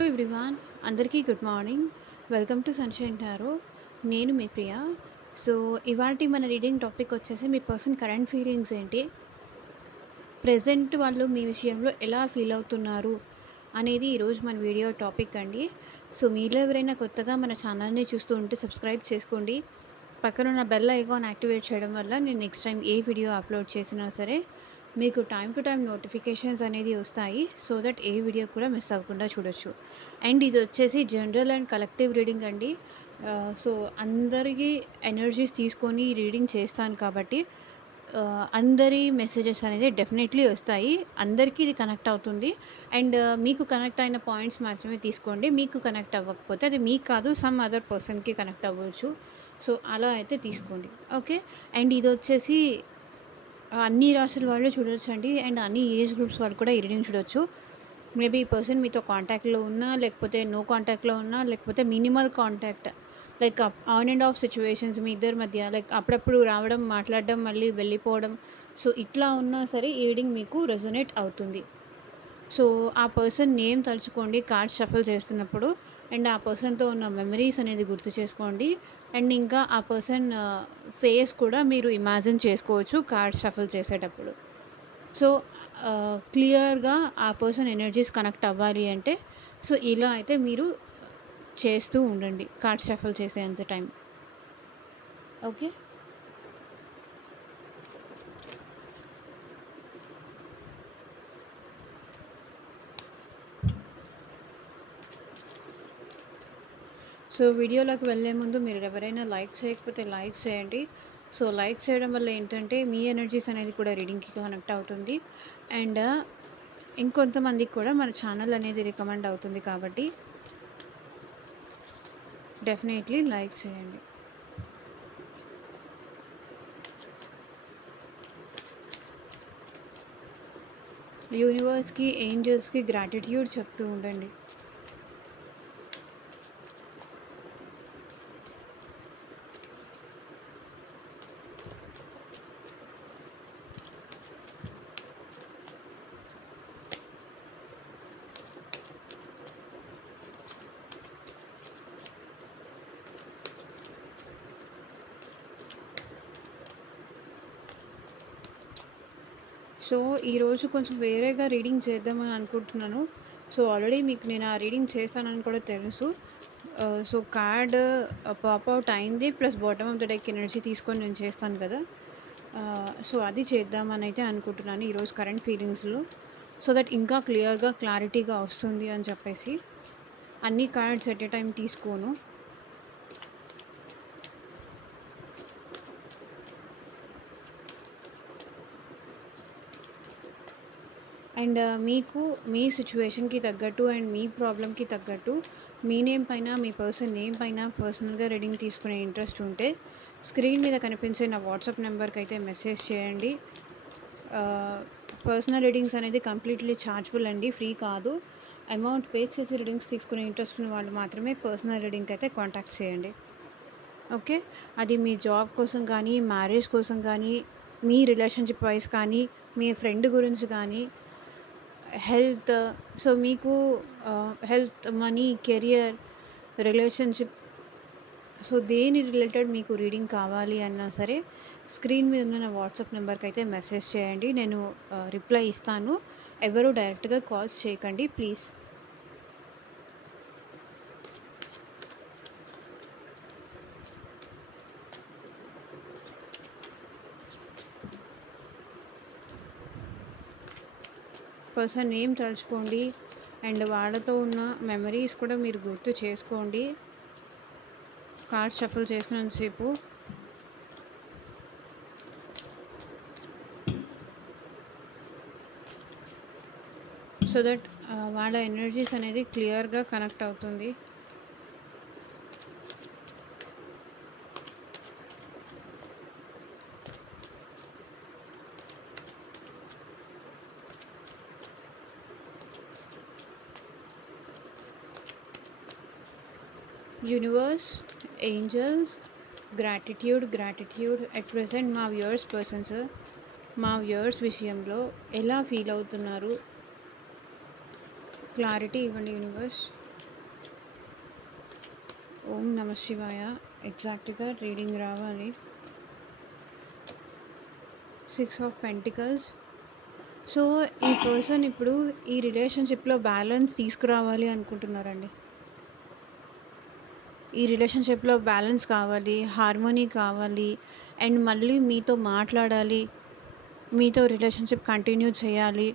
Hello everyone, అందరికీ good morning. Welcome to sunshine tarot. నేను మీ ప్రియ. So, ఇవాల్టి మన రీడింగ్ టాపిక్ వచ్చేసి మీ పర్సన్ కరెంట్ ఫీలింగ్స్ ఏంటి? ప్రెజెంట్ వాళ్ళు మీ విషయంలో ఎలా ఫీల్ అవుతున్నారు అనేది ఈరోజు మన వీడియో టాపిక్ అండి. సో, మీలో ఎవరైనా కొత్తగా మన ఛానల్‌ని చూస్తూ ఉంటే సబ్స్క్రైబ్ చేసుకోండి. పక్కనున్న బెల్ ఐకాన్ యాక్టివేట్ చేయడం వల్ల నేను నెక్స్ట్ టైం ఏ వీడియో అప్లోడ్ చేసినా సరే మీకు టైమ్ టు టైమ్ నోటిఫికేషన్స్ అనేది వస్తాయి. సో దట్ ఏ వీడియో కూడా మిస్ అవ్వకుండా చూడొచ్చు. అండ్ ఇది వచ్చేసి జనరల్ అండ్ కలెక్టివ్ రీడింగ్ అండి. సో అందరికీ ఎనర్జీస్ తీసుకొని రీడింగ్ చేస్తాను కాబట్టి అందరి మెసేజెస్ అనేది డెఫినెట్లీ వస్తాయి. అందరికీ ఇది కనెక్ట్ అవుతుంది. అండ్ మీకు కనెక్ట్ అయిన పాయింట్స్ మాత్రమే తీసుకోండి. మీకు కనెక్ట్ అవ్వకపోతే అది మీకు కాదు, సమ్ అదర్ పర్సన్‌కి కనెక్ట్ అవ్వచ్చు. సో అలా అయితే తీసుకోండి. ఓకే. అండ్ ఇదొచ్చేసి అన్ని రాసుల వాళ్ళు చూడొచ్చండి. అండ్ అన్ని ఏజ్ గ్రూప్స్ వాళ్ళు కూడా ఈ రీడింగ్ చూడొచ్చు. మేబీ ఈ పర్సన్ మీతో కాంటాక్ట్‌లో ఉన్నా, లేకపోతే నో కాంటాక్ట్‌లో ఉన్నా, లేకపోతే minimal contact like on and off situations మీ ఇద్దరి మధ్య లైక్ అప్పుడప్పుడు రావడం, మాట్లాడడం, మళ్ళీ వెళ్ళిపోవడం. సో ఇట్లా ఉన్నా సరే ఈ రీడింగ్ మీకు రెజొనేట్ అవుతుంది. సో, ఆ పర్సన్ నేమ్ తలుచుకోండి కార్డ్స్ షఫుల్ చేస్తున్నప్పుడు. అండ్ ఆ పర్సన్‌తో ఉన్న మెమరీస్ అనేది గుర్తు చేసుకోండి. అండ్ ఇంకా ఆ పర్సన్ ఫేస్ కూడా మీరు ఇమాజిన్ చేసుకోవచ్చు కార్డ్స్ షఫుల్ చేసేటప్పుడు. సో, క్లియర్‌గా ఆ పర్సన్ ఎనర్జీస్ కనెక్ట్ అవ్వాలి అంటే, సో, ఇలా అయితే మీరు చేస్తూ ఉండండి కార్డ్స్ షఫుల్ చేసేంత టైం. ఓకే. సో, వీడియోలోకి వెళ్ళే ముందు మీరు ఎవరైనా లైక్ చేయకపోతే లైక్ చేయండి. సో, లైక్ చేయడం వల్ల ఏంటంటే మీ ఎనర్జీస్ అనేది కూడా రీడింగ్‌కి కనెక్ట్ అవుతుంది. అండ్ ఇంకొంతమందికి కూడా మన ఛానల్ అనేది రికమెండ్ అవుతుంది కాబట్టి డెఫినెట్‌లీ లైక్ చేయండి. యూనివర్స్‌కి, ఏంజెల్స్‌కి గ్రాటిట్యూడ్ చెప్తూ ఉండండి. సో, ఈరోజు కొంచెం వేరేగా రీడింగ్ చేద్దామని అనుకుంటున్నాను. సో, ఆల్రెడీ మీకు నేను ఆ రీడింగ్ చేస్తానని కూడా తెలుసు. సో, కార్డ్ పాప్ ఔట్ అయింది. Plus bottom of the deck energy తీసుకొని నేను చేస్తాను కదా! సో, అది చేద్దామనైతే అనుకుంటున్నాను ఈరోజు కరెంట్ ఫీలింగ్స్‌లో. సో దట్ ఇంకా క్లియర్‌గా, క్లారిటీగా వస్తుంది అని చెప్పేసి. అన్ని కార్డ్స్ ఎట్ ఎ టైమ్ తీసుకోను. అండ్ మీకు మీ సిట్యుయేషన్‌కి తగ్గట్టు అండ్ మీ ప్రాబ్లమ్‌కి తగ్గట్టు మీ నేమ్ పైన, మీ పర్సన్ నేమ్ పైన పర్సనల్‌గా రీడింగ్ తీసుకునే ఇంట్రెస్ట్ ఉంటే స్క్రీన్ మీద కనిపించే నా వాట్సాప్ నెంబర్‌కైతే మెసేజ్ చేయండి. పర్సనల్ రీడింగ్స్ అనేది కంప్లీట్‌లీ ఛార్జబుల్ అండి. ఫ్రీ కాదు. అమౌంట్ పే చేసి రీడింగ్స్ తీసుకునే ఇంట్రెస్ట్ ఉన్న వాళ్ళు మాత్రమే పర్సనల్ రీడింగ్‌కి అయితే కాంటాక్ట్ చేయండి. ఓకే. అది మీ జాబ్ కోసం కానీ, మ్యారేజ్ కోసం కానీ, మీ రిలేషన్‌షిప్ వైస్ కానీ, మీ ఫ్రెండ్ గురించి కానీ, హెల్త్. సో, మీకు health, money, career, relationship. So, దేని రిలేటెడ్ మీకు రీడింగ్ కావాలి అన్నా సరే స్క్రీన్ మీద ఉన్న నా వాట్సాప్ నెంబర్‌కైతే మెసేజ్ చేయండి. నేను రిప్లై ఇస్తాను. ఎవరు డైరెక్ట్‌గా కాల్స్ చేయకండి ప్లీజ్. పర్సన్ నేమ్ తలుచుకోండి. అండ్ వాళ్ళతో ఉన్న మెమరీస్ కూడా మీరు గుర్తు చేసుకోండి కార్డ్స్ షఫుల్ చేసినంత సేపు. సో దట్ వాళ్ళ ఎనర్జీస్ అనేది క్లియర్‌గా కనెక్ట్ అవుతుంది. Universe, angels, gratitude at present మా వ్యూవర్స్ పర్సన్స్ మా వ్యూవర్స్ విషయంలో ఎలా ఫీల్ అవుతున్నారు క్లారిటీ ఇవ్వండి యూనివర్స్. ఓం నమ శివాయ. ఎగ్జాక్ట్‌గా రీడింగ్ రావాలి. 6 ఆఫ్ పెంటికల్స్. సో, ఈ పర్సన్ ఇప్పుడు ఈ రిలేషన్‌షిప్‌లో బ్యాలెన్స్ తీసుకురావాలి అనుకుంటున్నారండి. ఈ రిలేషన్‌షిప్‌లో బ్యాలెన్స్ కావాలి, హార్మోనీ కావాలి అండ్ మళ్ళీ మీతో మాట్లాడాలి. మీతో రిలేషన్‌షిప్ కంటిన్యూ చేయాలి.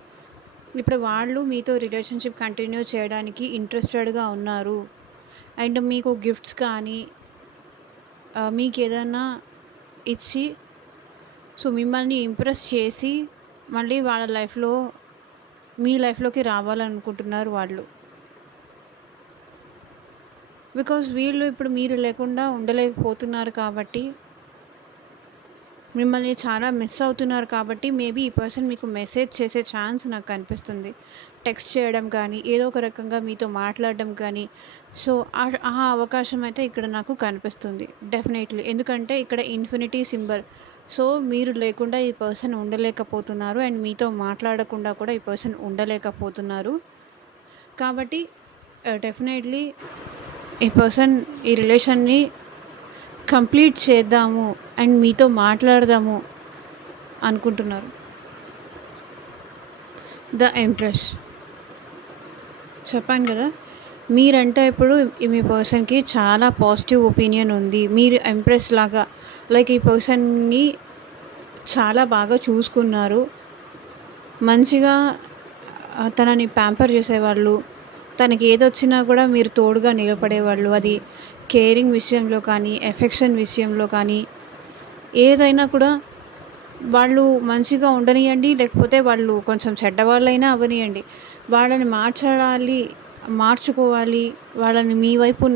ఇప్పుడు వాళ్ళు మీతో రిలేషన్‌షిప్ కంటిన్యూ చేయడానికి ఇంట్రెస్టెడ్‌గా ఉన్నారు. అండ్ మీకు గిఫ్ట్స్ కానీ మీకేదన్నా ఇచ్చి సో, మిమ్మల్ని ఇంప్రెస్ చేసి మళ్ళీ వాళ్ళ లైఫ్‌లో మీ లైఫ్‌లోకి రావాలనుకుంటున్నారు వాళ్ళు. బికాజ్ వీళ్ళు ఇప్పుడు మీరు లేకుండా ఉండలేకపోతున్నారు కాబట్టి, మిమ్మల్ని చాలా మిస్ అవుతున్నారు కాబట్టి, మేబీ ఈ పర్సన్ మీకు మెసేజ్ చేసే ఛాన్స్ నాకు కనిపిస్తుంది. టెక్స్ట్ చేయడం కానీ, ఏదో ఒక రకంగా మీతో మాట్లాడడం కానీ, సో, ఆ అవకాశం అయితే ఇక్కడ నాకు కనిపిస్తుంది. డెఫినెట్‌లీ. ఎందుకంటే ఇక్కడ ఇన్ఫినిటీ సింబల్. సో, మీరు లేకుండా ఈ పర్సన్ ఉండలేకపోతున్నారు అండ్ మీతో మాట్లాడకుండా కూడా ఈ పర్సన్ ఉండలేకపోతున్నారు. కాబట్టి డెఫినెట్‌లీ ఈ పర్సన్ ఈ రిలేషన్‌ని కంప్లీట్ చేద్దాము అండ్ మీతో మాట్లాడదాము అనుకుంటున్నారు. The empress. చెప్పాను కదా! మీరంటే ఇప్పుడు మీ పర్సన్‌కి చాలా పాజిటివ్ ఒపీనియన్ ఉంది. మీరు ఎంప్రెస్ లాగా లైక్ ఈ పర్సన్‌ని చాలా బాగా చూసుకున్నారు. మంచిగా తనని ప్యాంపర్ చేసేవాళ్ళు. తనకి ఏదొచ్చినా కూడా మీరు తోడుగా నిలబడేవాళ్ళు. అది కేరింగ్ విషయంలో కానీ, ఎఫెక్షన్ విషయంలో కానీ, ఏదైనా కూడా వాళ్ళు మంచిగా ఉండనియండి, లేకపోతే వాళ్ళు కొంచెం చెడ్డవాళ్ళైనా అవ్వనియండి. వాళ్ళని మార్చుకోవాలి, వాళ్ళని మీ వైపు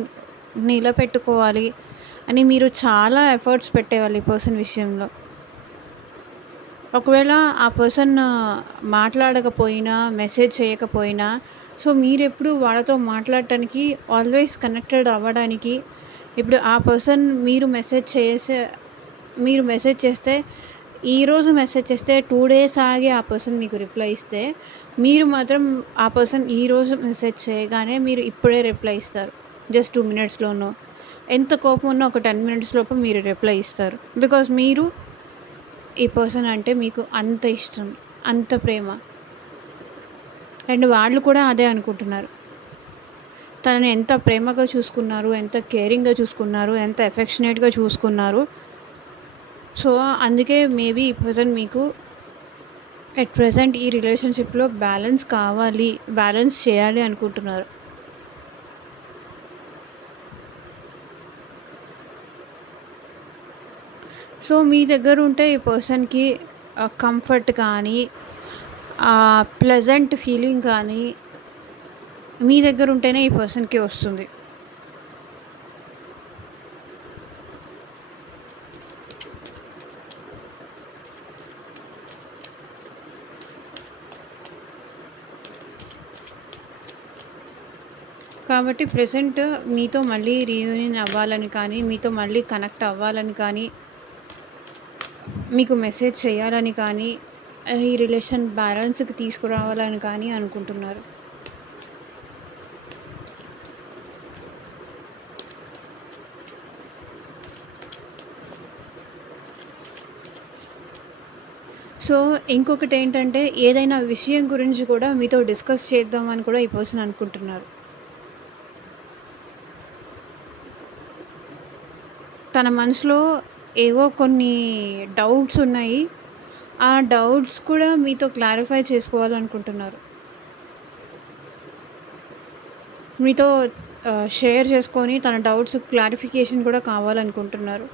నిలబెట్టుకోవాలి అని మీరు చాలా ఎఫర్ట్స్ పెట్టేవాళ్ళు ఈ పర్సన్ విషయంలో. ఒకవేళ ఆ పర్సన్ మాట్లాడకపోయినా, మెసేజ్ చేయకపోయినా, సో, మీరెప్పుడు వాళ్ళతో మాట్లాడటానికి ఆల్వేస్ కనెక్టెడ్ అవ్వడానికి ఇప్పుడు ఆ పర్సన్ మీరు మెసేజ్ చేస్తే ఈరోజు మెసేజ్ చేస్తే 2 డేస్ ఆగి ఆ పర్సన్ మీకు రిప్లై ఇస్తే, మీరు మాత్రం ఆ పర్సన్ ఈరోజు మెసేజ్ చేయగానే మీరు ఇప్పుడే రిప్లై ఇస్తారు. జస్ట్ 2 మినిట్స్‌లోనో. ఎంత కోపం ఉన్నా ఒక 10 మినిట్స్ లోపు మీరు రిప్లై ఇస్తారు. బికాజ్ మీరు ఈ పర్సన్ అంటే మీకు అంత ఇష్టం, అంత ప్రేమ. అండ్ వాళ్ళు కూడా అదే అనుకుంటున్నారు. తనని ఎంత ప్రేమగా చూసుకున్నారు, ఎంత కేరింగ్‌గా చూసుకున్నారు, ఎంత ఎఫెక్షనేట్‌గా చూసుకున్నారు. సో, అందుకే మేబీ ఈ పర్సన్ మీకు ఎట్ ప్రెజెంట్ ఈ రిలేషన్‌షిప్‌లో బ్యాలెన్స్ చేయాలి అనుకుంటున్నారు. సో, మీ దగ్గర ఉంటే ఈ పర్సన్‌కి కంఫర్ట్ కానీ, ప్లెజెంట్ ఫీలింగ్ కానీ మీ దగ్గర ఉంటేనే ఈ పర్సన్‌కి వస్తుంది. కాబట్టి ప్రెజెంట్ మీతో మళ్ళీ రీయూనియన్ అవ్వాలని కానీ, మీతో మళ్ళీ కనెక్ట్ అవ్వాలని కానీ, మీకు మెసేజ్ చేయాలని కానీ, ఈ రిలేషన్ బ్యాలెన్స్‌కి తీసుకురావాలని కానీ అనుకుంటున్నారు. సో, ఇంకొకటేంటంటే ఏదైనా విషయం గురించి కూడా మీతో డిస్కస్ చేద్దామని కూడా ఈ పర్సన్ అనుకుంటున్నారు. తన మనసులో ఏవో కొన్ని డౌట్స్ ఉన్నాయి. ఆ డౌట్స్ కూడా మీతో క్లారిఫై చేసుకోవాలనుకుంటున్నారు. మీతో షేర్ చేసుకొని తన డౌట్స్ క్లారిఫికేషన్ కూడా కావాలనుకుంటున్నారు.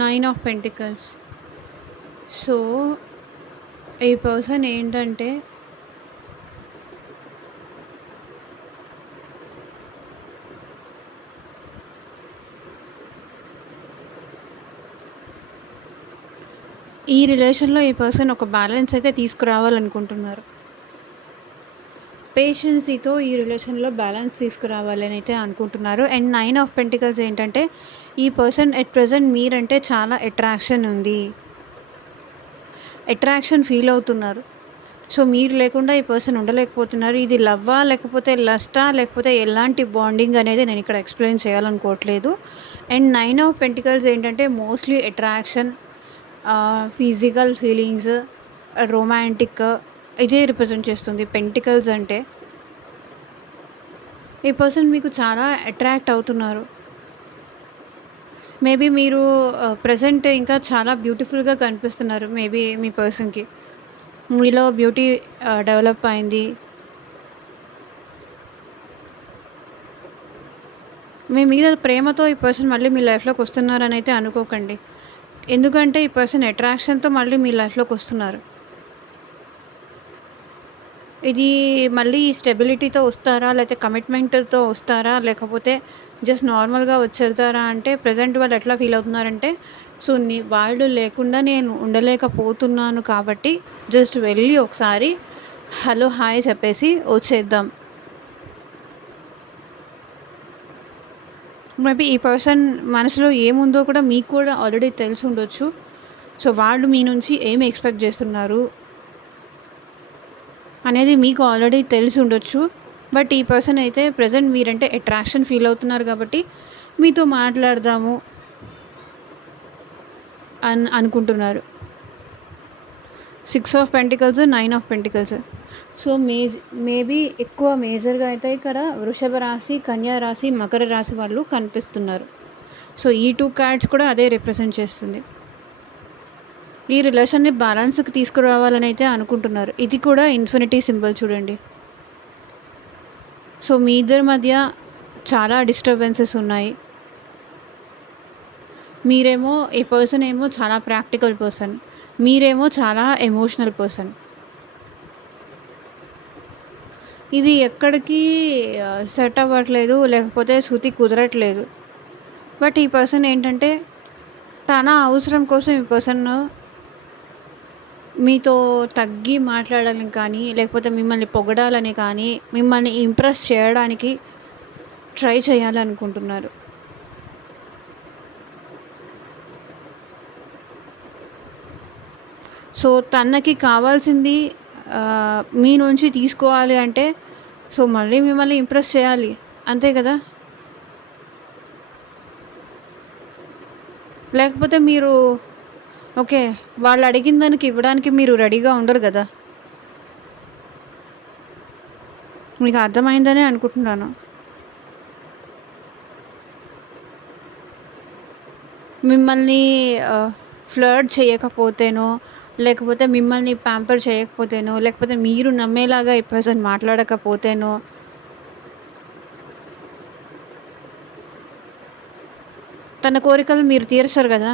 Nine of pentacles. సో, ఈ పర్సన్ ఏంటంటే ఈ రిలేషన్‌లో ఈ పర్సన్ ఒక బ్యాలెన్స్ అయితే తీసుకురావాలనుకుంటున్నారు. పేషెన్సీతో ఈ రిలేషన్‌లో బ్యాలెన్స్ తీసుకురావాలని అయితే అనుకుంటున్నారు. అండ్ 9 ఆఫ్ పెంటికల్స్ ఏంటంటే, ఈ పర్సన్ ఎట్ ప్రెజెంట్ మీరంటే చాలా అట్రాక్షన్ ఉంది. అట్రాక్షన్ ఫీల్ అవుతున్నారు. సో, మీరు లేకుండా ఈ పర్సన్ ఉండలేకపోతున్నారు. ఇది లవ్వా? లేకపోతే లస్టా? లేకపోతే ఎలాంటి బాండింగ్ అనేది నేనిక్కడ ఎక్స్‌ప్లెయిన్ చేయాలనుకోవట్లేదు. అండ్ 9 ఆఫ్ పెంటికల్స్ ఏంటంటే mostly attraction, physical feelings, romantic ఇదే రిప్రజెంట్ చేస్తుంది పెంటికల్స్ అంటే. ఈ పర్సన్ మీకు చాలా అట్రాక్ట్ అవుతున్నారు. మేబీ మీరు ప్రెజెంట్ ఇంకా చాలా బ్యూటిఫుల్‌గా కనిపిస్తున్నారు మేబీ మీ పర్సన్‌కి. మీలో బ్యూటీ డెవలప్ అయింది. మీ మీద ప్రేమతో ఈ పర్సన్ మళ్ళీ మీ లైఫ్‌లోకి వస్తున్నారని అయితే అనుకోకండి. ఎందుకంటే ఈ పర్సన్ అట్రాక్షన్‌తో మళ్ళీ మీ లైఫ్‌లోకి వస్తున్నారు. ఇది మళ్ళీ స్టెబిలిటీతో వస్తారా? లేతే కమిట్మెంట్‌తో వస్తారా? లేకపోతే జస్ట్ నార్మల్‌గా వచ్చేళ్తారా అంటే ప్రెజెంట్ వాళ్ళు ఎట్లా ఫీల్ అవుతున్నారంటే, సో, వాళ్ళు లేకుండా నేను ఉండలేకపోతున్నాను కాబట్టి జస్ట్ వెళ్ళి ఒకసారి హలో, హాయ్ చెప్పేసి వచ్చేద్దాం. మేబీ ఈ పర్సన్ మనసులో ఏముందో కూడా మీకు కూడా ఆల్రెడీ తెలిసుండొచ్చు. సో, వాళ్ళు మీ నుంచి ఏమి ఎక్స్‌పెక్ట్ చేస్తున్నారు అనేది మీకు ఆల్రెడీ తెలిసుండొచ్చు. బట్ ఈ పర్సన్ అయితే ప్రెజెంట్ మీరంటే అట్రాక్షన్ ఫీల్ అవుతున్నారు కాబట్టి మీతో మాట్లాడదాము అనుకుంటున్నారు. 6 of pentacles, 9 of pentacles. So, maybe ఎక్కువ మేజర్‌గా అయితే ఇక్కడ వృషభ రాశి, కన్యా రాశి, మకర రాశి వాళ్ళు కనిపిస్తున్నారు. సో, ఈ 2 కార్డ్స్ కూడా అదే రిప్రజెంట్ చేస్తుంది. ఈ రిలేషన్‌ని బ్యాలెన్స్‌కి తీసుకురావాలని అయితే అనుకుంటున్నారు. ఇది కూడా ఇన్ఫినిటీ సింబల్ చూడండి. సో, మీ ఇద్దరి మధ్య చాలా డిస్టర్బెన్సెస్ ఉన్నాయి. మీరేమో ఈ పర్సన్ ఏమో చాలా ప్రాక్టికల్ పర్సన్. మీరేమో చాలా ఎమోషనల్ పర్సన్. ఇది ఎక్కడికి సెట్ అవ్వట్లేదు. లేకపోతే శృతి కుదరట్లేదు. బట్ ఈ పర్సన్ ఏంటంటే తన అవసరం కోసం ఈ పర్సన్ మీతో తగ్గి మాట్లాడాలని కానీ, లేకపోతే మిమ్మల్ని పొగడాలని కానీ, మిమ్మల్ని ఇంప్రెస్ చేయడానికి ట్రై చేయాలనుకుంటున్నారు. సో, తనకి కావాల్సింది మీ నుంచి తీసుకోవాలి అంటే, సో, మళ్ళీ మిమ్మల్ని ఇంప్రెస్ చేయాలి. అంతే కదా! లేకపోతే మీరు ఓకే. వాళ్ళు అడిగిన దానికి ఇవ్వడానికి మీరు రెడీగా ఉండరు గదా! మీకు అర్థమైందనే అనుకుంటున్నాను. మిమ్మల్ని ఫ్లర్ట్ చేయకపోతేనో, లేకపోతే మిమ్మల్ని ప్యాంపర్ చేయకపోతేనో, లేకపోతే మీరు నమ్మేలాగా ఈ పర్సన్ మాట్లాడకపోతేనో తన కోరికలు మీరు తీర్చరు గదా!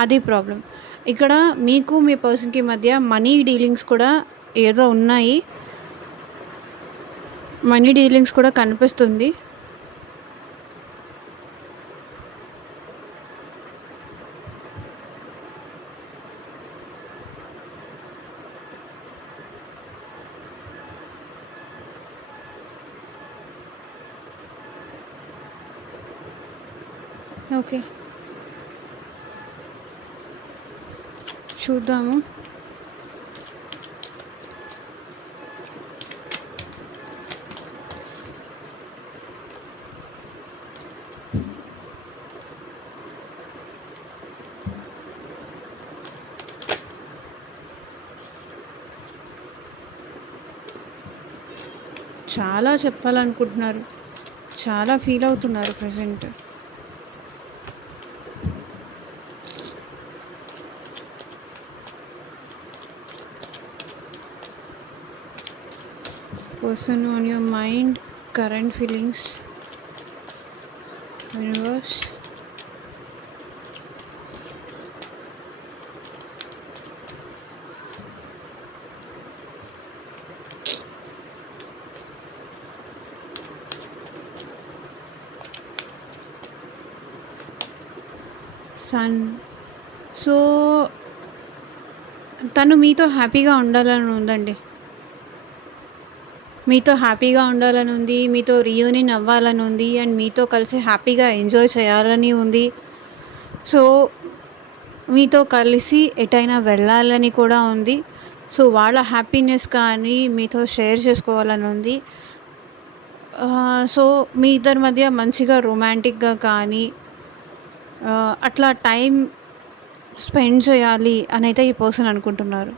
అది ప్రాబ్లమ్. ఇక్కడ మీకు మీ పర్సన్‌కి మధ్య మనీ డీలింగ్స్ కూడా ఏదో ఉన్నాయి. మనీ డీలింగ్స్ కూడా కనిపిస్తుంది. ఓకే. చూద్దాము. చాలా చెప్పాలనుకుంటున్నారు. చాలా ఫీల్ అవుతున్నారు present. Person on your mind, current feelings, universe. Sun. So తను మీతో హ్యాపీగా ఉండాలని ఉందండి. మీతో హ్యాపీగా ఉండాలని ఉంది. మీతో రీయూనియన్ అవ్వాలని ఉంది. అండ్ మీతో కలిసి హ్యాపీగా ఎంజాయ్ చేయాలని ఉంది. సో, మీతో కలిసి ఎటైనా వెళ్ళాలని కూడా ఉంది. సో, వాళ్ళ హ్యాపీనెస్ కానీ మీతో షేర్ చేసుకోవాలని ఉంది. సో, మీ ఇద్దరి మధ్య మంచిగా రొమాంటిక్‌గా కానీ అట్లా టైం స్పెండ్ చేయాలి అనైతే ఈ పర్సన్ అనుకుంటున్నారు.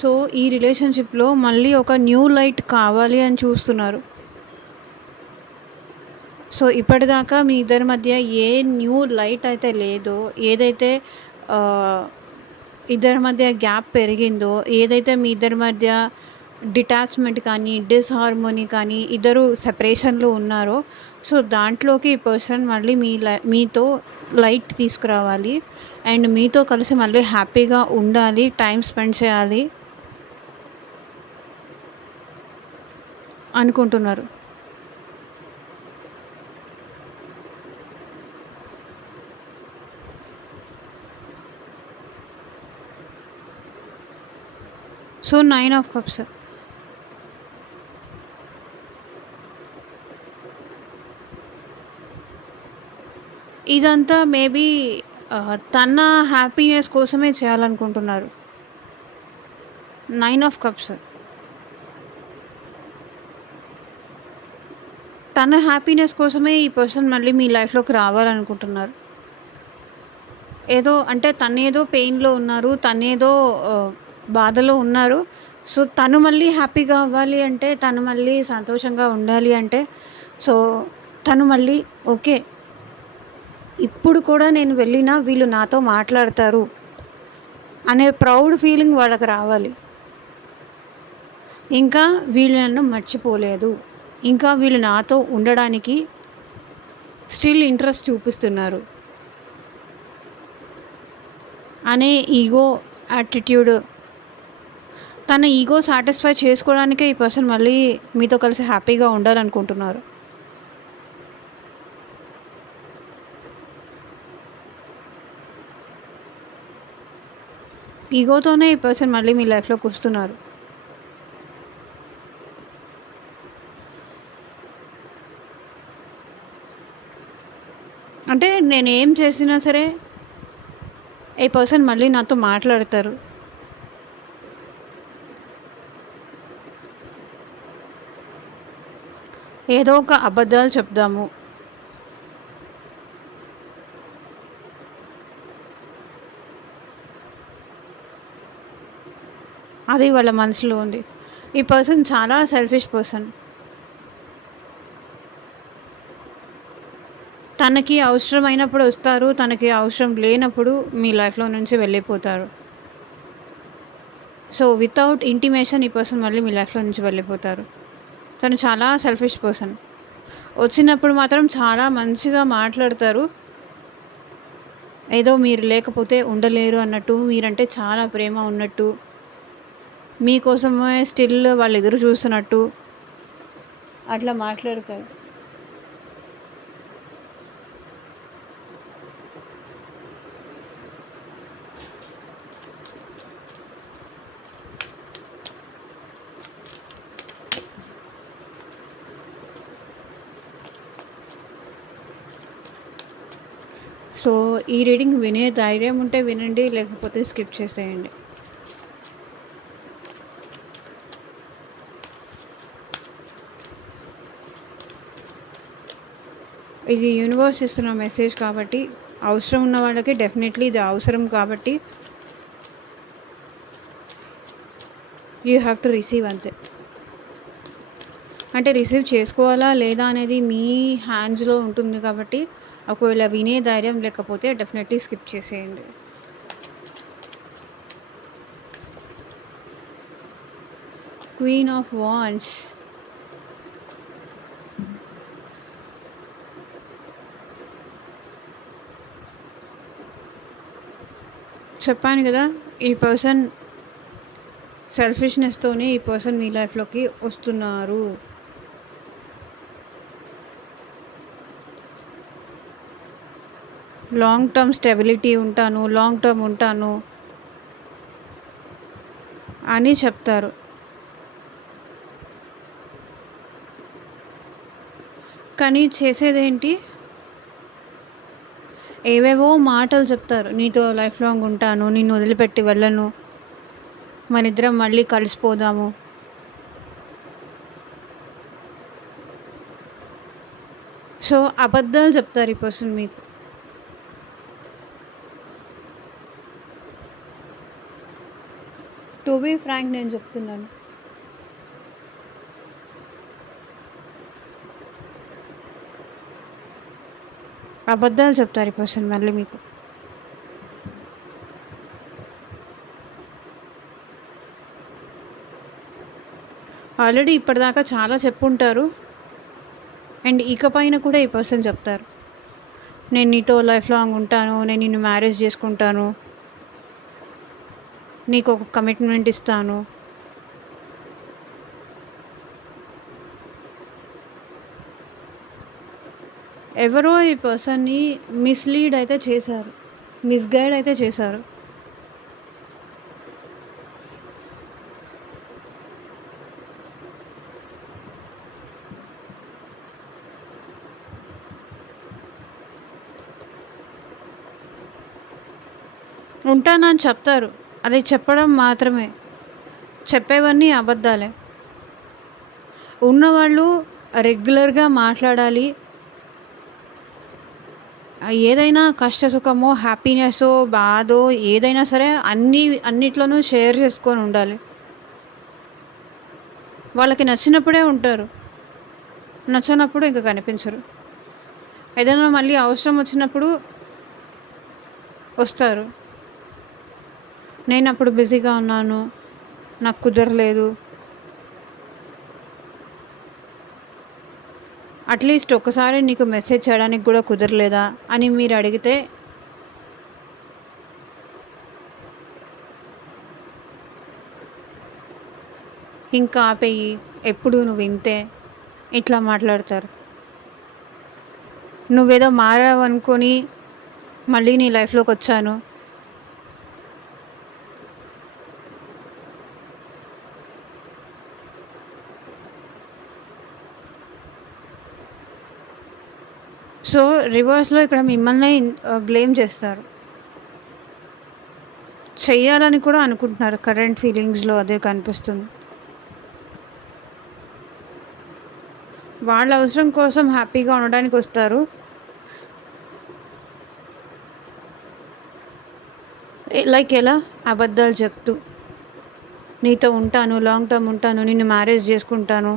సో, ఈ రిలేషన్‌షిప్‌లో మళ్ళీ ఒక న్యూ లైట్ కావాలి అని చూస్తున్నారు. సో, ఇప్పటిదాకా మీ ఇద్దరి మధ్య ఏ న్యూ లైట్ అయితే లేదో, ఏదైతే ఆహ్, ఇద్దరి మధ్య గ్యాప్ పెరిగిందో, ఏదైతే మీ ఇద్దరి మధ్య డిటాచ్‌మెంట్ కానీ, డిస్‌హార్మోనీ కానీ, ఇద్దరు సెపరేషన్‌లో ఉన్నారో, సో, దాంట్లోకి ఈ పర్సన్ మళ్ళీ మీతో లైట్ తీసుకురావాలి. అండ్ మీతో కలిసి మళ్ళీ హ్యాపీగా ఉండాలి, టైమ్ స్పెండ్ చేయాలి అనుకుంటున్నారు. So, 9 of cups. ఇదంతా మేబీ తన హ్యాపీనెస్ కోసమే చేయాలనుకుంటున్నారు. 9 ఆఫ్ కప్స్. తన హ్యాపీనెస్ కోసమే ఈ పర్సన్ మళ్ళీ మీ లైఫ్‌లోకి రావాలనుకుంటున్నారు. ఏదో అంటే తనేదో పెయిన్‌లో ఉన్నారు. తనేదో బాధలో ఉన్నారు. సో, తను మళ్ళీ హ్యాపీగా అవ్వాలి అంటే, తను మళ్ళీ సంతోషంగా ఉండాలి అంటే, సో, తను మళ్ళీ ఓకే. ఇప్పుడు కూడా నేను వెళ్ళినా వీళ్ళు నాతో మాట్లాడతారు అనే ప్రౌడ్ ఫీలింగ్ వాళ్ళకి రావాలి. ఇంకా వీళ్ళు నన్ను మర్చిపోలేదు. ఇంకా వీళ్ళు నాతో ఉండడానికి స్టిల్ ఇంట్రెస్ట్ చూపిస్తున్నారు అనే ఈగో యాటిట్యూడ్, తన ఈగో సాటిస్ఫై చేసుకోవడానికే ఈ పర్సన్ మళ్ళీ మీతో కలిసి హ్యాపీగా ఉండాలనుకుంటున్నారు. ఈగోతోనే ఈ పర్సన్ మళ్ళీ మీ లైఫ్‌లోకి వస్తున్నారు. అంటే నేనేం చేసినా సరే ఈ పర్సన్ మళ్ళీ నాతో మాట్లాడతారు. ఏదో ఒక అబద్ధాలు చెప్దాము. అది వాళ్ళ మనసులో ఉంది. ఈ పర్సన్ చాలా సెల్ఫిష్ పర్సన్. తనకి అవసరమైనప్పుడు వస్తారు. తనకి అవసరం లేనప్పుడు మీ లైఫ్‌లో నుంచి వెళ్ళిపోతారు. సో, వితౌట్ ఇంటిమేషన్ ఈ పర్సన్ మళ్ళీ మీ లైఫ్‌లో నుంచి వెళ్ళిపోతారు. తను చాలా సెల్ఫిష్ పర్సన్. వచ్చినప్పుడు మాత్రం చాలా మంచిగా మాట్లాడతారు. ఏదో మీరు లేకపోతే ఉండలేరు అన్నట్టు, మీరంటే చాలా ప్రేమ ఉన్నట్టు, మీకోసమే స్టిల్ వాళ్ళు ఎదురు చూస్తున్నట్టు అట్లా మాట్లాడతారు. సో, ఈ రీడింగ్ వినే ధైర్యం ఉంటే వినండి. లేకపోతే స్కిప్ చేసేయండి. ఇది యూనివర్స్ ఇస్తున్న మెసేజ్ కాబట్టి, అవసరం ఉన్న వాళ్ళకి డెఫినెట్లీ ఇది అవసరం కాబట్టి యూ హ్యావ్ టు రిసీవ్ అంతే. అంటే రిసీవ్ చేసుకోవాలా లేదా అనేది మీ హ్యాండ్స్‌లో ఉంటుంది కాబట్టి, ఒకవేళ వినే ధైర్యం లేకపోతే డెఫినెట్లీ స్కిప్ చేసేయండి. Queen of wands. చెప్పాను కదా! ఈ పర్సన్ సెల్ఫిష్‌నెస్‌తోనే ఈ పర్సన్ మీ లైఫ్‌లోకి వస్తున్నారు. లాంగ్ టర్మ్ స్టెబిలిటీ ఉంటాను, లాంగ్ టర్మ్ ఉంటాను అని చెప్తారు. కానీ చేసేదేంటి? ఏవేవో మాటలు చెప్తారు. నీతో లైఫ్ లాంగ్ ఉంటాను, నిన్ను వదిలిపెట్టి వెళ్ళను, మనిద్దరం మళ్ళీ కలిసిపోదాము. సో, అబద్ధాలు చెప్తారు ఈ పర్సన్ మీకు. టు బీ ఫ్రాంక్ నేను చెప్తున్నాను. అబద్ధాలు చెప్తారు ఈ పర్సన్ మళ్ళీ మీకు. ఆల్రెడీ ఇప్పటిదాకా చాలా చెప్పుంటారు. అండ్ ఇకపైన కూడా ఈ పర్సన్ చెప్తారు. నేను నీతో లైఫ్ లాంగ్ ఉంటాను, నేను నిన్ను మ్యారేజ్ చేసుకుంటాను, నీకు ఒక కమిట్మెంట్ ఇస్తాను. ఎవరో ఈ పర్సన్ని మిస్‌లీడ్ అయితే చేశారు. మిస్‌గైడ్ అయితే చేశారు. ఉంటానని చెప్తారు. అది చెప్పడం మాత్రమే. చెప్పేవన్నీ అబద్ధాలే. ఉన్నవాళ్ళు రెగ్యులర్‌గా మాట్లాడాలి. ఏదైనా కష్టసుఖమో, హ్యాపీనెస్సో, బాధో ఏదైనా సరే అన్నిట్లోనూ షేర్ చేసుకొని ఉండాలి. వాళ్ళకి నచ్చినప్పుడే ఉంటారు. నచ్చనప్పుడు ఇంక కనిపించరు. ఏదైనా మళ్ళీ అవసరం వచ్చినప్పుడు వస్తారు. నేనప్పుడు బిజీగా ఉన్నాను, నాకు కుదరలేదు. అట్‌లీస్ట్ ఒక్కసారి నీకు మెసేజ్ చేయడానికి కూడా కుదరలేదా అని మీరు అడిగితే ఇంకా ఆపేయి, ఎప్పుడు నువ్వు ఇంతే, ఇట్లా మాట్లాడతారు. నువ్వేదో మారావనుకోని మళ్ళీ నీ లైఫ్‌లోకొచ్చాను. సో, రివర్స్‌లో ఇక్కడ మిమ్మల్నే బ్లేమ్ చేస్తారు. చెయ్యాలని కూడా అనుకుంటున్నారు. కరెంట్ ఫీలింగ్స్‌లో అదే కనిపిస్తుంది. వాళ్ళ అవసరం కోసం హ్యాపీగా ఉండడానికొస్తారు. లైక్ ఎలా? అబద్ధాలు చెప్తూ, నీతో ఉంటాను, లాంగ్ టర్మ్ ఉంటాను, నిన్ను మ్యారేజ్ చేసుకుంటాను.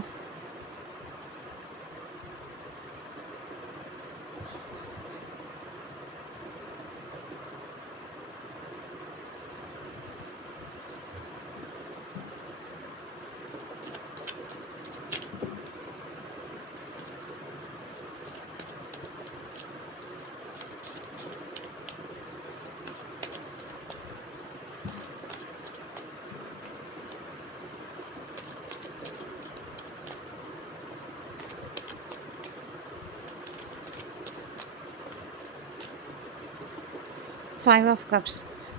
Five of cups.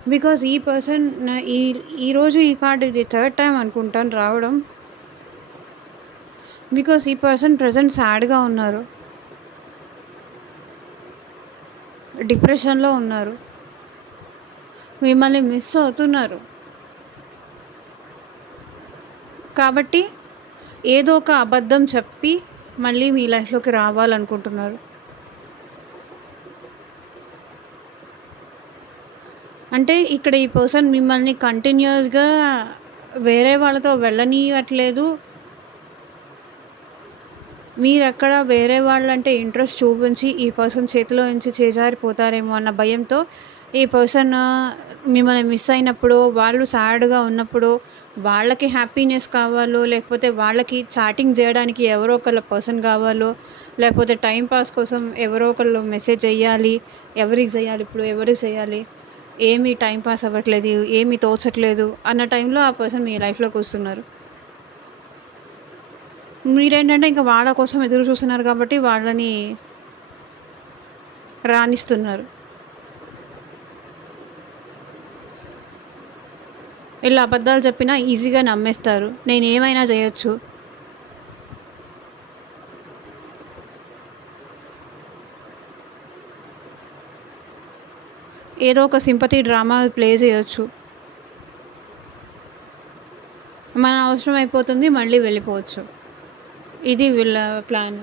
బికాజ్ ఈ పర్సన్ ఈ ఈరోజు ఈ కార్డ్ ఇది థర్డ్ టైం అనుకుంటాను రావడం. బికాజ్ ఈ పర్సన్ ప్రెజెంట్ సాడ్‌గా ఉన్నారు. డిప్రెషన్‌లో ఉన్నారు. మిమ్మల్ని మిస్ అవుతున్నారు. కాబట్టి ఏదో ఒక అబద్ధం చెప్పి మళ్ళీ మీ లైఫ్‌లోకి రావాలనుకుంటున్నారు. అంటే ఇక్కడ ఈ పర్సన్ మిమ్మల్ని కంటిన్యూయస్‌గా వేరే వాళ్ళతో వెళ్ళనీయట్లేదు. మీరెక్కడ వేరే వాళ్ళంటే ఇంట్రెస్ట్ చూపించి ఈ పర్సన్ చేతిలో నుంచి చేజారిపోతారేమో అన్న భయంతో ఈ పర్సన్ మిమ్మల్ని మిస్ అయినప్పుడు, వాళ్ళు సాడ్‌గా ఉన్నప్పుడు, వాళ్ళకి హ్యాపీనెస్ కావాలో, లేకపోతే వాళ్ళకి చాటింగ్ చేయడానికి ఎవరో ఒకళ్ళ పర్సన్ కావాలో, లేకపోతే టైమ్ పాస్ కోసం ఎవరో ఒకళ్ళు మెసేజ్ చెయ్యాలి. ఎవరికి చేయాలి ఇప్పుడు? ఎవరికి చేయాలి? ఏమీ టైమ్ పాస్ అవ్వట్లేదు, ఏమీ తోచట్లేదు అన్న టైంలో ఆ పర్సన్ మీ లైఫ్‌లోకి వస్తున్నారు. మీరేంటంటే ఇంక వాళ్ళ కోసం ఎదురు చూస్తున్నారు కాబట్టి వాళ్ళని రానిస్తున్నారు. ఇలా అబద్ధాలు చెప్పినా ఈజీగా నమ్మేస్తారు. నేనేమైనా చేయొచ్చు. ఏదో ఒక సింపతి డ్రామా ప్లే చేయొచ్చు. మన అవసరం అయిపోతుంది. మళ్ళీ వెళ్ళిపోవచ్చు. ఇది వీళ్ళ ప్లాన్.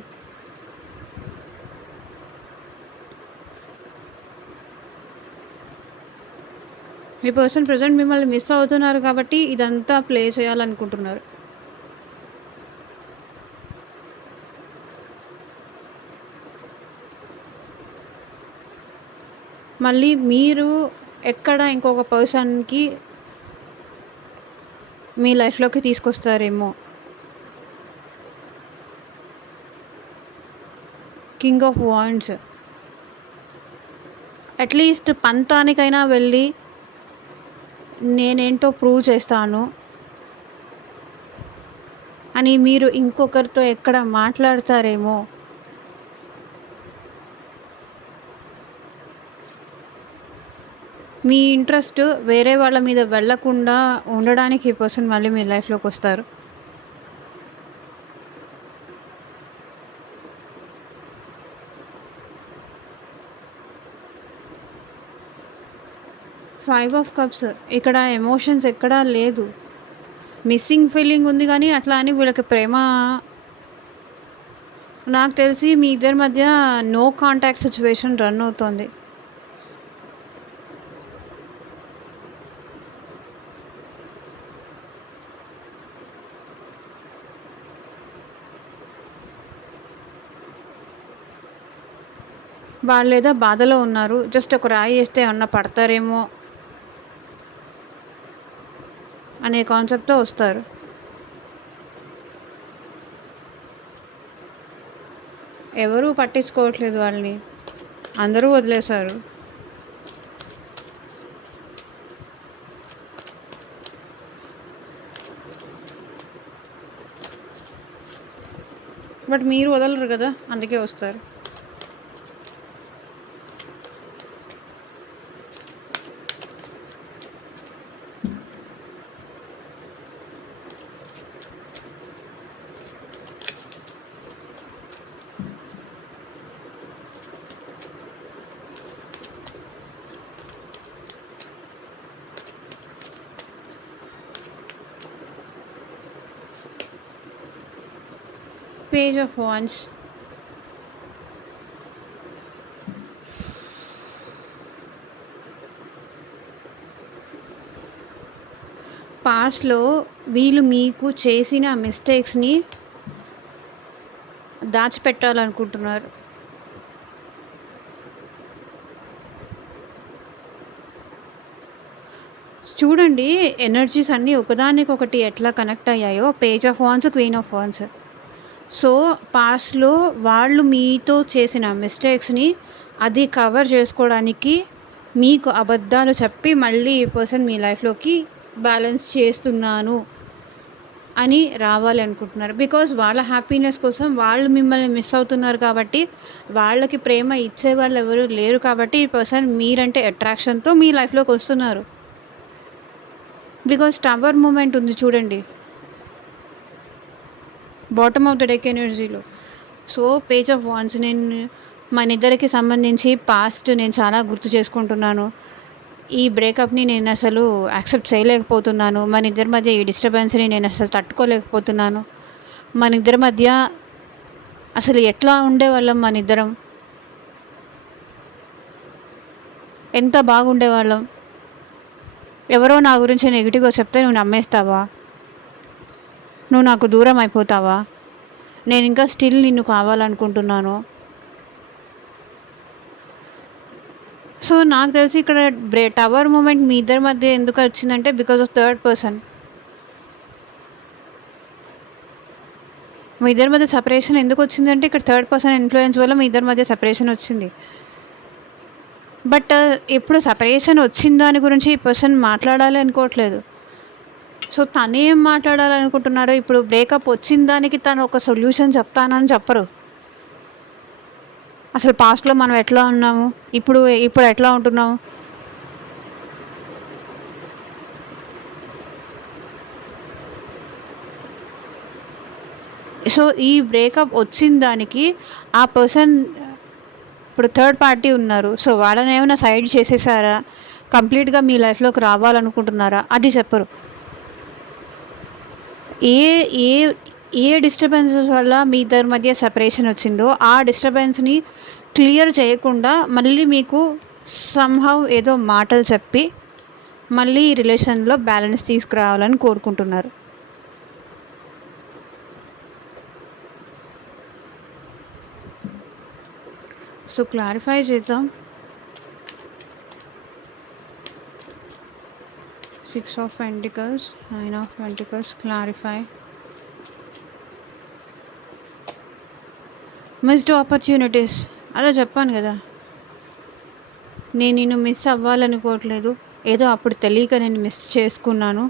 ఈ పర్సన్ ప్రెజెంట్ మిమ్మల్ని మిస్ అవుతున్నారు కాబట్టి ఇదంతా ప్లే చేయాలనుకుంటున్నారు. మళ్ళీ మీరు ఎక్కడ ఇంకొక పర్సన్‌కి మీ లైఫ్‌లోకి తీసుకొస్తారేమో. King of wands. అట్‌లీస్ట్ పంతానికైనా వెళ్ళి నేనేంటో ప్రూవ్ చేస్తాను అని మీరు ఇంకొకరితో ఎక్కడ మాట్లాడతారేమో. మీ ఇంట్రెస్ట్ వేరే వాళ్ళ మీద వెళ్ళకుండా ఉండడానికి ఈ పర్సన్ మళ్ళీ మీ లైఫ్‌లోకొస్తారు. Five of cups. ఇక్కడ ఎమోషన్స్ ఎక్కడా లేదు. మిస్సింగ్ ఫీలింగ్ ఉంది కానీ అట్లా అని వీళ్ళకి ప్రేమ నాకు తెలిసి మీ ఇద్దరి మధ్య నో కాంటాక్ట్ సిచ్యువేషన్ రన్ అవుతోంది. వాళ్ళేదో బాధలో ఉన్నారు. జస్ట్ ఒక రాయి ఏస్తే ఏమన్నా పడతారేమో అనే కాన్సెప్ట్‌తో వస్తారు. ఎవరూ పట్టించుకోవట్లేదు వాళ్ళని. అందరూ వదిలేశారు. బట్ మీరు వదలరు కదా! అందుకే వస్తారు. Page of wands. పాస్ట్‌లో వీళ్ళు మీకు చేసిన మిస్టేక్స్‌ని దాచిపెట్టాలనుకుంటున్నారు. చూడండి ఎనర్జీస్ అన్నీ ఒకదానికొకటి ఎట్లా కనెక్ట్ అయ్యాయో. Page of wands, queen of wands. So, పాస్ట్‌లో వాళ్ళు మీతో చేసిన మిస్టేక్స్‌ని అది కవర్ చేసుకోవడానికి మీకు అబద్ధాలు చెప్పి మళ్ళీ ఈ పర్సన్ మీ లైఫ్‌లోకి బ్యాలెన్స్ చేస్తున్నాను అని రావాలి అనుకుంటున్నారు. బికాజ్ వాళ్ళ హ్యాపీనెస్ కోసం వాళ్ళు మిమ్మల్ని మిస్ అవుతున్నారు కాబట్టి, వాళ్ళకి ప్రేమ ఇచ్చేవాళ్ళు ఎవరు లేరు కాబట్టి ఈ పర్సన్ మీరంటే అట్రాక్షన్‌తో మీ లైఫ్‌లోకి వస్తున్నారు. బికాజ్ టవర్ మూమెంట్ ఉంది చూడండి. బాటమ్ ఆఫ్ ద డెక్ ఎనర్జీలో. So, page of wands. మనిద్దరికి సంబంధించి పాస్ట్ నేను చాలా గుర్తు చేసుకుంటున్నాను. ఈ బ్రేకప్‌ని నేను అసలు యాక్సెప్ట్ చేయలేకపోతున్నాను. మనిద్దరి మధ్య ఈ డిస్టర్బెన్స్‌ని నేను అసలు తట్టుకోలేకపోతున్నాను. మనిద్దరి మధ్య అసలు ఎట్లా ఉండేవాళ్ళం మనిద్దరం. ఎంత బాగుండేవాళ్ళం. ఎవరో నా గురించి నెగెటివ్‌గా చెప్తే నువ్వు నమ్మేస్తావా? నువ్వు నాకు దూరం అయిపోతావా? నేను ఇంకా స్టిల్ నిన్ను కావాలనుకుంటున్నాను. సో, నాకు తెలిసి ఇక్కడ టవర్ మూమెంట్ మీ ఇద్దరి మధ్య ఎందుకు వచ్చిందంటే బికాజ్ ఆఫ్ థర్డ్ పర్సన్. మీ ఇద్దరి మధ్య సెపరేషన్ ఎందుకు వచ్చిందంటే ఇక్కడ థర్డ్ పర్సన్ ఇన్‌ఫ్లూయెన్స్ వల్ల మీ ఇద్దరి మధ్య సెపరేషన్ వచ్చింది. బట్ ఇప్పుడు సెపరేషన్ వచ్చిన దాని గురించి ఈ పర్సన్ మాట్లాడాలి అనుకోవట్లేదు. సో, తనేం మాట్లాడాలనుకుంటున్నారో ఇప్పుడు బ్రేకప్ వచ్చిన దానికి తను ఒక సొల్యూషన్ చెప్తానని చెప్పరు. అసలు పాస్ట్‌లో మనం ఎట్లా ఉన్నాము? ఇప్పుడు ఎట్లా ఉంటున్నాము? సో ఈ బ్రేకప్ వచ్చిన దానికి ఆ పర్సన్ ఇప్పుడు థర్డ్ పార్టీ ఉన్నారు. సో వాళ్ళని ఏమైనా సైడ్ చేసేసారా, కంప్లీట్గా మీ లైఫ్లోకి రావాలనుకుంటున్నారా, అది చెప్పరు. ఏ ఏ ఏ డిస్టర్బెన్సెస్ వల్ల మీ ఇద్దరి మధ్య సెపరేషన్ వచ్చిందో ఆ డిస్టర్బెన్స్ని క్లియర్ చేయకుండా మళ్ళీ మీకు సమ్హౌ ఏదో మాటలు చెప్పి మళ్ళీ ఈ రిలేషన్లో బ్యాలెన్స్ తీసుకురావాలని కోరుకుంటున్నారు. సో క్లారిఫై చేద్దాం. 6 of Pentacles, 9 of Pentacles, clarify. Missed opportunities, అలా చెప్పాను కదా, నేను నిన్ను మిస్ అవ్వాలనుకోవట్లేదు, ఏదో అప్పుడు తెలియక నేను మిస్ చేసుకున్నాను,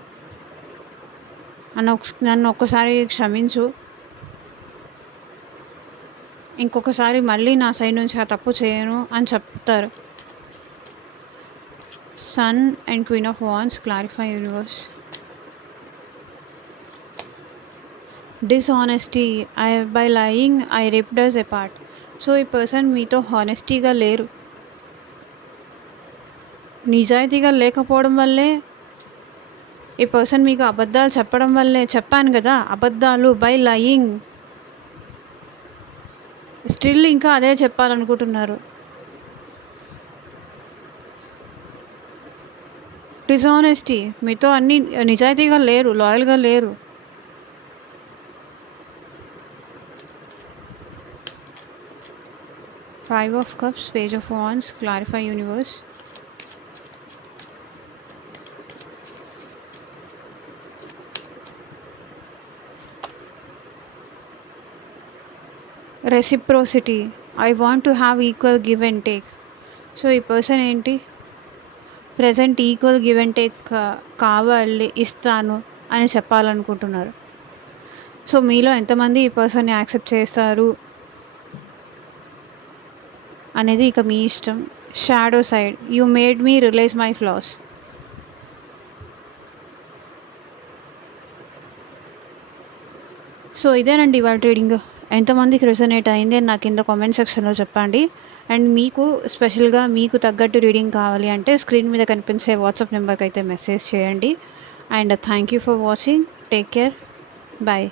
నన్ను ఒక్కసారి క్షమించు, ఇంకొకసారి మళ్ళీ నా సైడ్ నుంచి ఆ తప్పు చేయను అని చెప్తారు. Sun and Queen of Wands, clarify universe. Dishonesty, by lying I ripped us apart. So ఈ పర్సన్ మీతో హానెస్టీగా లేరు, నిజాయితీగా లేకపోవడం వల్లే ఈ పర్సన్ మీకు అబద్ధాలు చెప్పడం వల్లే, చెప్పాను కదా అబద్ధాలు, బై లయింగ్, స్టిల్ ఇంకా అదే చెప్పాలనుకుంటున్నారు. డిజానెస్టీ, మీతో అన్ని నిజాయితీగా లేరు, లాయల్గా లేరు. Five of Cups, Page of Wands, clarify universe. Reciprocity, I want to have equal give and take. So ఈ పర్సన్ ఏంటి, present equal give and take కావాలి, ఇస్తాను అని చెప్పాలనుకుంటున్నారు. సో మీలో ఎంతమంది ఈ పర్సన్ని యాక్సెప్ట్ చేస్తారు అనేది ఇక మీ ఇష్టం. Shadow side, you made me realise my flaws. So ఇదేనండి ఇవాళ రీడింగ్. ఎంతమందికి రెజొనేట్ అయింది అని నాకు కింద కామెంట్ సెక్షన్లో చెప్పండి. అండ్ మీకు స్పెషల్గా మీకు తగ్గట్టు రీడింగ్ కావాలి అంటే స్క్రీన్ మీద కనిపించే వాట్సాప్ నెంబర్కి అయితే మెసేజ్ చేయండి. And thank you for watching. Take care. Bye.